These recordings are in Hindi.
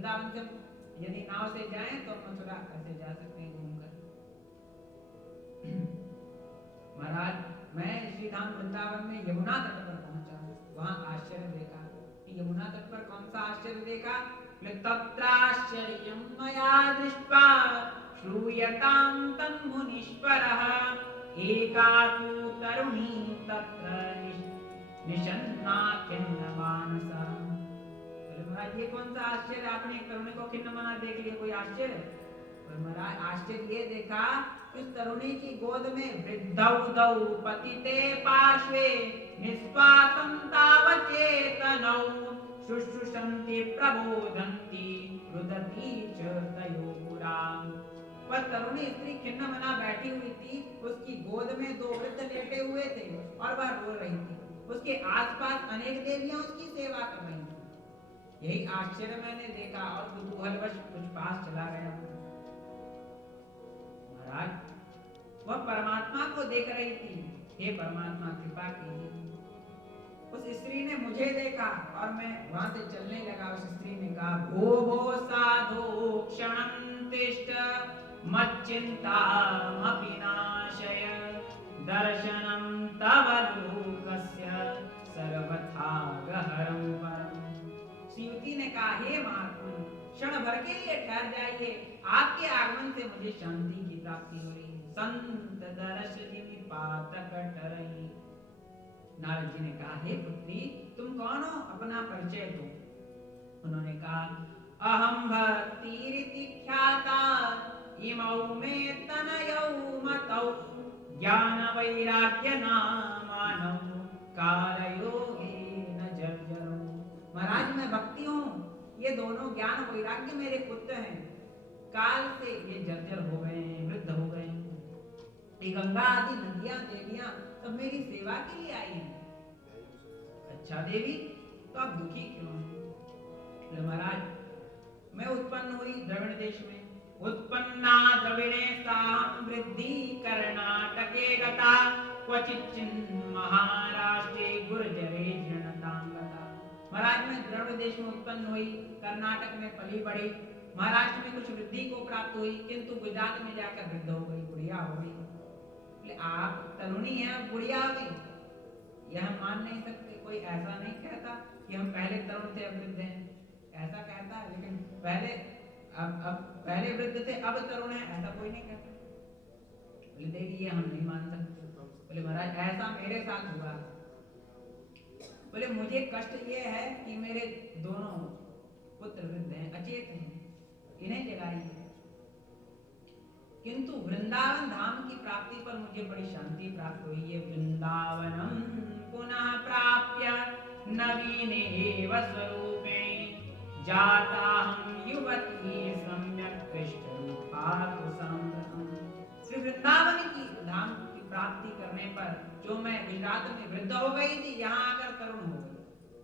वृंदावन से यदि नाव से जाएं तो मथुरा ऐसे जा सकते हैं घूमकर। महाराज मैं श्री धाम वृंदावन में यमुना तट पर पहुंचा, वहां आश्चर्य देखा। यमुना तट पर कौन सा आश्चर्य देखा? तत्राश्चर्यं मया दृष्ट्वा श्रूयतां तन्मुनीश्वरः एका तु तरुणी तत्र निषन्ना खिन्नमानसा। महाराज ये कौन सा आश्चर्य? आपने एक तरुणी को खिन्नमाना देख लिया, कोई आश्चर्य? और महाराज आश्चर्य ये देखा, उस तरुणी की गोद में वृद्धौ दौ पतिते पार्श्वे निस्वासं तावचेतनौ शुश्रूषन्ति प्रबोधन्ति रुदती च तयोपुराम्। वह तरुणी स्त्री खिन्नमना बैठी हुई थी, उसकी गोद में दो वृद्ध लेटे हुए थे और वह रो रही थी। उसके आसपास अनेक देवियां उसकी सेवा कर रही थी। यही आश्चर्य मैंने देखा और कुतूहलवश कुछ पास चला गया। महाराज वह परमात्मा को देख रही थी। हे परमात्मा कृपा कीजिए। उस स्त्री ने मुझे देखा और मैं वहां से चलने लगा। उस स्त्री ने कहा, भो भो साधो क्षणं तिष्ठ मच्चिन्तामपि नाशय दर्शनं तव लोकस्य सर्वथा गहरं परम्। युवती ने कहा, हे महात्मा क्षण भर के लिए ठहर जाइए, आपके आगमन से मुझे शांति की प्राप्ति हो रही है। संत दर्श निपात कटरई। नारद जी ने कहा, हे पुत्री तुम कौन हो, अपना परिचय दो। उन्होंने कहा, अहम भक्तिरिति ख्याता इमौ मे तनयौ मतौ ज्ञान वैराग्य नामानौ कालयोगेन जर्जरौ। महाराज मैं भक्ति हूँ, ये दोनों ज्ञान वैराग्य मेरे पुत्र हैं। काल से ये जर्जर हो गए हैं, वृद्ध हो गए हैं। ये गंगा आदि नदियां देवियां सब मेरी सेवा के लिए आई हैं। अच्छा देवी तो आप दुखी क्यों हैं? महाराज मैं उत्पन्न हुई द्रविड़ देश में, उत्पन्ना द्रविणे साहं वृद्धि कर्णाटके गता क्वचित् महाराष्ट्रे गुर्जरे जीर्णतां गता। महाराज मैं द्रविड़ देश में उत्पन्न हुई, कर्नाटक में पली बढ़ी, महाराष्ट्र में कुछ वृद्धि को प्राप्त हुई, किंतु गुजरात में जाकर वृद्ध हो गई, बुढ़िया हो गई। आप तरुणी हैं, बुढ़िया हो गई, यह हम मान नहीं सकते। कोई ऐसा नहीं कहता कि हम पहले तरुण थे अब वृद्ध हैं, ऐसा कहता है। लेकिन पहले पहले वृद्ध थे अब तरुण है, ऐसा कोई नहीं कहता। बोले देवी ये हम नहीं मान सकते। बोले महाराज ऐसा मेरे साथ हुआ। बोले मुझे कष्ट ये है कि मेरे दोनों पुत्र वृद्ध हैं, अचेत हैं, इन्हें जगाइए। किंतु वृंदावन धाम की प्राप्ति पर मुझे बड़ी शांति प्राप्त हुई है। वृंदावनम पुनः प्राप्य नवीनेव स्वरूपिणी जाता हम युवती सम्यक कृष्ण रूपा कुसंप्रतम। श्री वृंदावन की धाम की प्राप्ति करने पर जो मैं गुजरात में वृद्ध हो गई थी, यहाँ आकर तरुण हो गई।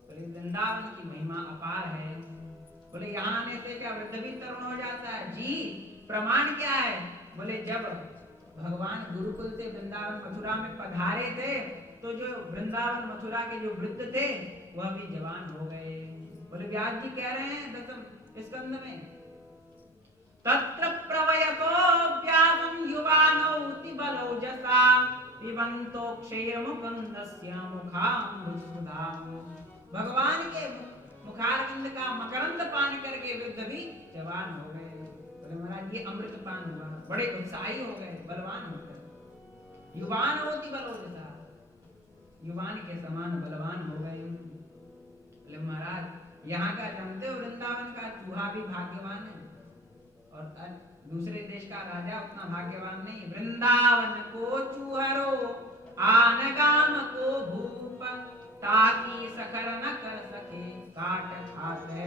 बोले वृंदावन की महिमा अपार है। बोले यहाँ आने से क्या वृद्ध भी तरुण हो जाता है? जी प्रमाण क्या है? बोले जब भगवान गुरुकुल से वृंदावन मथुरा में पधारे थे तो जो वृंदावन मथुरा के जो वृद्ध थे वह भी जवान हो गए। बोले व्यास जी कह रहे हैं दसम स्कंद में, तत्र प्रवयतो व्यासं युवानौति बलौजसा पिबन्तो क्षीरमुकुन्दस्य मुखाम्बुसुधाम्। भगवान के मुखारविंद का मकरंद पान करके वृद्ध भी जवान हो गए। बोले महाराज ये अमृत पान हुआ, बड़े उत्साही हो गए, बलवान हो गए। युवान होती बलौजसा, युवान के समान बलवान हो गए। बोले महाराज यहाँ का जानते हो वृंदावन का चूहा भी भाग्यवान है और दूसरे देश का राजा उतना भाग्यवान नहीं। वृंदावन को चूहरो आनगाम को भूप ताकि सखर न कर सके काट खाते।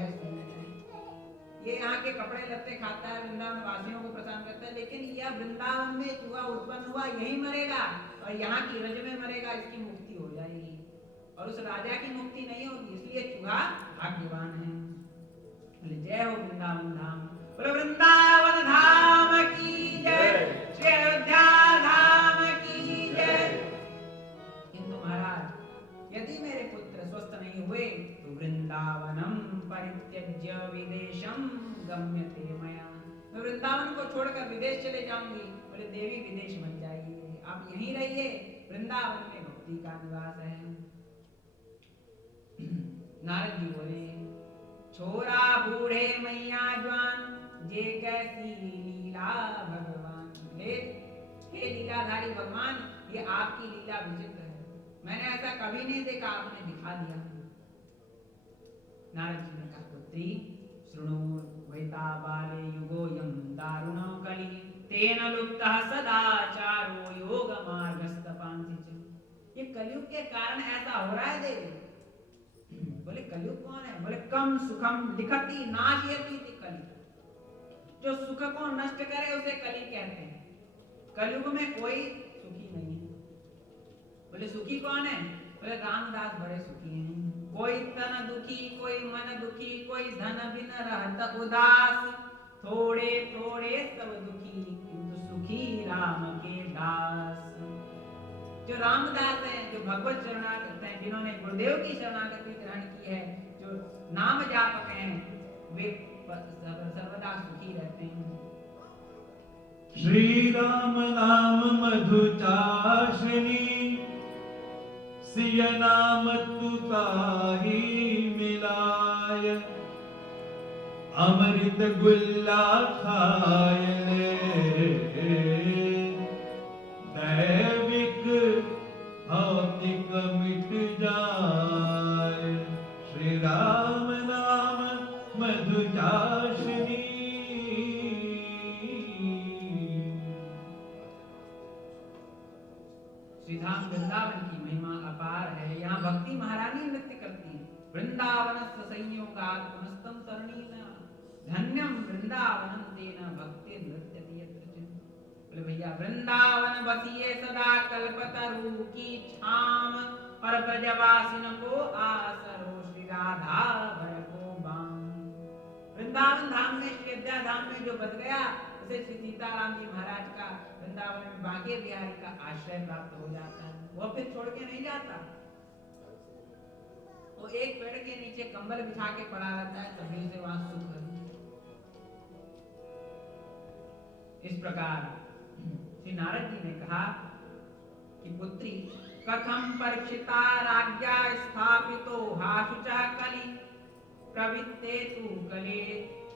ये यहाँ के कपड़े लत्ते खाता है, वृंदावन वासियों को प्रसन्न करता है, लेकिन यह वृंदावन में चूहा उत्पन्न हुआ यही मरेगा और यहाँ की रज में मरेगा, इसकी मुक्ति हो जाएगी और उस राजा की मुक्ति नहीं होगी, इसलिए चूहा भाग्यवान है। जय हो वृंदावन धाम। बोलो वृंदावन धाम की जय, श्री अयोध्या धाम की जय। किंतु महाराज यदि मेरे पुत्र स्वस्थ नहीं हुए तो वृंदावनम परित्यज्य विदे विदेशम गम्यते मया, मैं वृंदावन को छोड़कर विदेश चले जाऊंगी। बोले देवी विदेश मत जाइए, आप यहीं रहिए, वृंदावन में भक्ति का निवास है। नारद जी बोले छोरा बूढ़े मैया जवान, जे कैसी लीला भगवान। हे लीलाधारी भगवान, ये आपकी लीला विचित्र है, मैंने ऐसा कभी नहीं देखा, आपने दिखा दिया। नारद जी ने कहा पुत्री शृणु वैताबाले युगोऽयं दारुणो कलि, तेन लुप्तः सदाचारो योग मार्गस्तपांति च। ये कलयुग के कारण ऐसा हो रहा है देवी। बोले कलयुग कौन है? बोले कम सुखम लिखति नाशयति कलि, जो सुख को नष्ट करे उसे कलि कहते हैं। कलयुग में कोई सुखी नहीं है। बोले सुखी कौन है? बोले रामदास बड़े सुखी हैं। कोई तन दुखी, कोई मन दुखी, कोई धन बिन रहत उदास, थोड़े थोड़े सब दुखी, किंतु सुखी राम के दास। जो रामदास हैं, जो भगवत शरणागत हैं, जिन्होंने गुरुदेव की शरणागति ग्रहण की है, जो नाम जापक हैं, वे सर्वदा सुखी रहते हैं। श्री राम नाम मधु चाशनी, सिय नाम तुताही मिलाय, अमृत गुल्ला खाय दैविक भौतिक मिट जाय। श्री राम नाम मधु चाशनी। श्रीधाम वृंदावन की महिमा अपार है। यहाँ भक्ति महारानी नृत्य करती है। वृंदावनस्य संयोगात् पुनस्तम तरणीन, धन्यम वृंदावनम तेन भक्ति नृत्यति यत्र च। बोले भैया वृंदावन बसिए सदा कल्पतरु की छाम, और ब्रजवासिन को आसरो श्री राधा भय को बाम। वृंदावन धाम में, श्री अयोध्या धाम में जो बस गया, उसे श्री सीताराम जी महाराज का वृंदावन में बांके बिहारी का आश्रय प्राप्त हो जाता है। वो फिर छोड़ के नहीं जाता, वो एक पेड़ के नीचे कंबल बिछा के पड़ा रहता है, तभी से वहां सुख है। इस प्रकार श्री नारद जी ने कहा कि पुत्री कथम परीक्षिता राज्ञा स्थापितो हाशुचा कलि, प्रवित्ते तु कले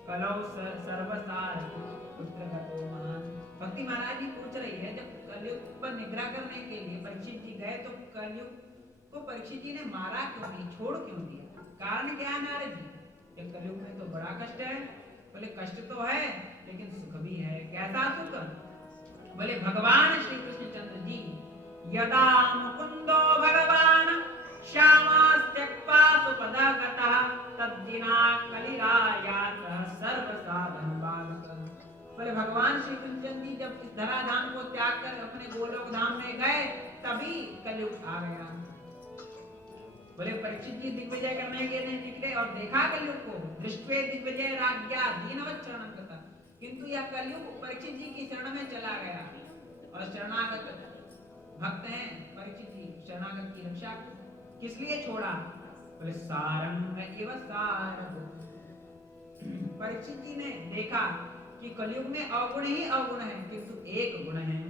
कलौ सर्वसार पुत्र गतो महान। भक्ति महाराज जी पूछ रही है, जब कलयुग पर निग्रह करने के लिए परीक्षित जी गए, तो कलयुग को परीक्षित जी ने मारा क्यों नहीं, छोड़ क्यों दिया? कारण क्या है नारद जी? ये कलयुग में तो बड़ा कष्ट है। बोले कष्ट तो है, लेकिन सुख भी है। कैसा सुख? बोले भगवान श्री कृष्ण चंद्र जी यदा मुकुंदो भगवान श्यामास्त्यक्त्वा सुपदगतः, तद्दिना कलिरायातः सर्वसाधन बालकः। बोले भगवान श्री कृष्ण जी जब इस धराधाम को त्याग कर अपने गोलोक धाम में गए, तभी कलयुग आ गया। बोले परीक्षित जी दिग्विजय करने के लिए निकले और देखा कलयुग को, दृष्टे दिग्विजय राज्ञा दीनवत् शरणं गतः, किंतु यह कलयुग परीक्षित जी की शरण में चला गया। और शरणागत भक्त हैं परीक्षित जी, शरणागत की रक्षा किस लिए छोड़ा? बोले सारंग इव सारभूत। परीक्षित जी ने देखा कि कलयुग में अवगुण ही अवगुण है, किंतु एक गुण है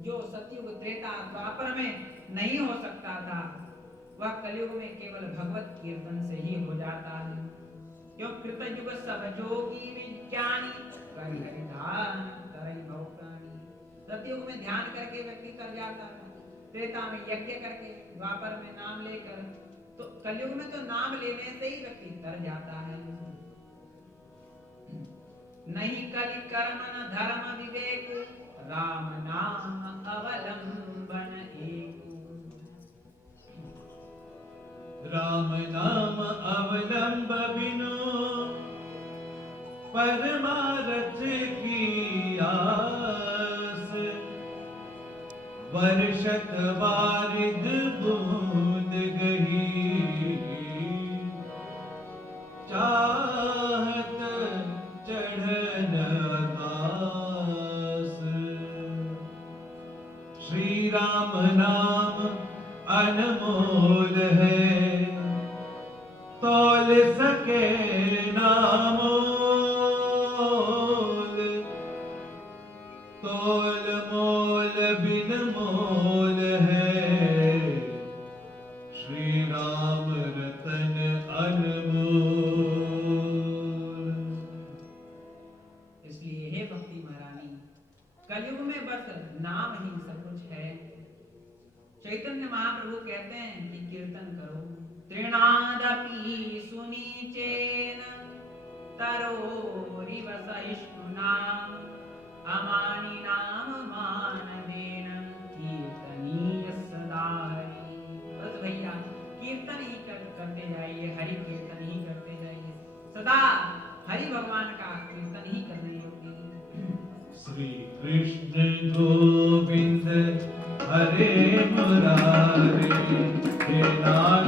जो सतयुग त्रेता द्वापर में नहीं हो सकता था, वह कलयुग में केवल भगवत कीर्तन से ही हो जाता है। क्यों? कृतयुग सब जोगी विज्ञानी, करि हरि ध्यान करई भव प्राणी। सतयुग में ध्यान करके व्यक्ति कर जाता था, त्रेता में यज्ञ करके, द्वापर में नाम लेकर, तो कलयुग में तो नाम लेने से ही व्यक्ति तर जाता है। नहीं कलि कर्म न धर्म विवेक, राम नाम अवलंबन एक। राम नाम अवलंब बिनु, परमारथ की आस, वर्षत वारिद बूंद गही, चाहत चढ़न आकाश। श्री राम नाम अनमोल है, तौल सके कहते हैं कि कीर्तन करो। तृणादपि सुनीचेन तरोरिव सहिष्णुनाम अमानिनाम मानदेन कीर्तनीय सदा हरि। बस भैया कीर्तन ही करते जाइए, हरि कीर्तन ही करते जाइए, सदा हरि भगवान का कीर्तन ही करने योग्य है। श्री कृष्ण गोविंद हरे मुरारे, हे नारायण